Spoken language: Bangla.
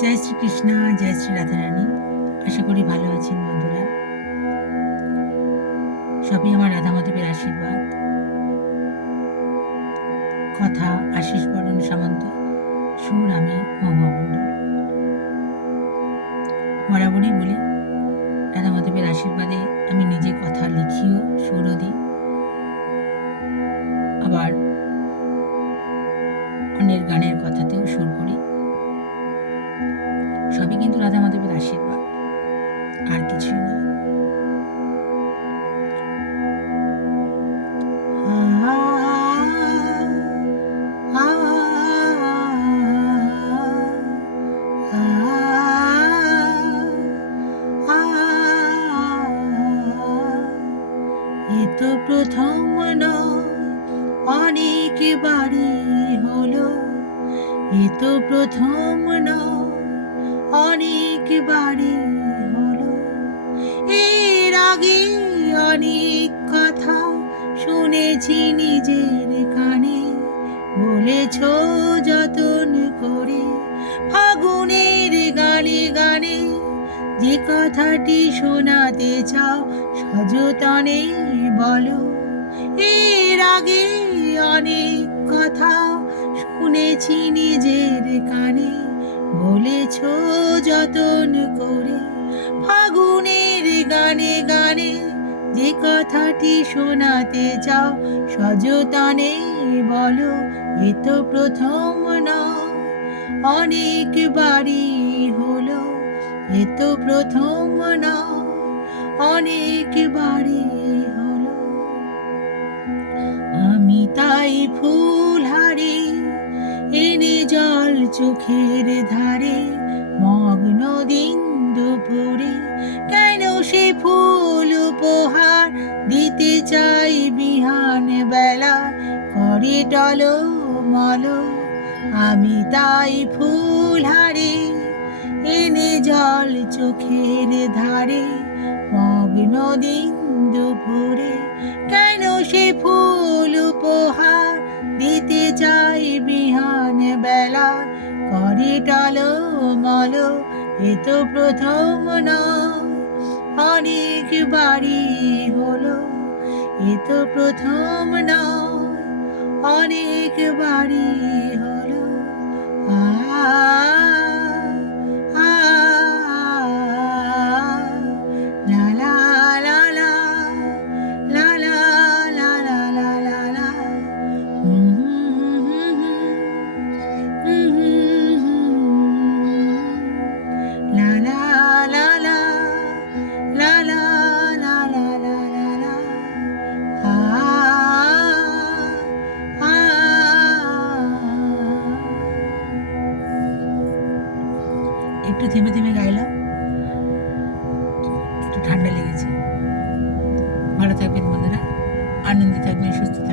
জয় শ্রীকৃষ্ণ, জয় শ্রী রাধারানী। আশা করি ভালো আছেন বন্ধুরা। সবই আমার রাধা মাধবের আশীর্বাদ। কথা আশিস বরণ সামন্ত, সুর আমি মহুয়া মণ্ডল। বরাবরই বলি, রাধা মাধবের আশীর্বাদে আমি নিজে কথা লিখিও, সুরও দিই, আবার অন্যের গানের কথাতেও সুর করি। সবই কিন্তু রাধা মাধবের আশীর্বাদ, আর কিছুই না। এ তো প্রথম নয়, অনেকবারই হলো। এ তো প্রথম নয়, অনেকবারই হলো। এর আগে অনেক কথা শুনেছি নিজের কানে, বলেছ যতন করে ফাগুনের গানে গানে। যে কথাটি শোনাতে চাও সযতনে বলো। এর আগে অনেক কথা শুনেছি নিজের কানে, বলেছ যতন করে ফাগুনের গানে গানে। যে কথাটি শোনাতে চাও সযতনে বলো। এ তো প্রথম নয়, অনেকবারই হলো। এ তো প্রথম নয়, অনেকবারই হলো। আমি তাই ফুল হারে এনে জল চোখের ধারে, মগ্ন দিন দুপুরে কেন সে ফুল উপহার দিতে চাই বিহান বেলা করে টলমল। আমি তাই ফুল হারে এনে জল চোখের ধারে, মগ্ন দিন দুপুরে কেন সে ফুল উপহার দিতে চাই বিহান বেলা করে টলমল। এ তো প্রথম নয়, অনেকবারই হলো। এ তো প্রথম নয়, অনেকবারই হলো। লা লা লা লা লা লা লা লা লা লা লা। লা লা লা লা লা লা লা লা লা লা লা। একটু থেমে থেমে গাইলাম, একটু ঠান্ডা লেগেছে। ভালো থাকবেন বন্ধুরা, আনন্দে থাকবেন, সুস্থ থাকবেন।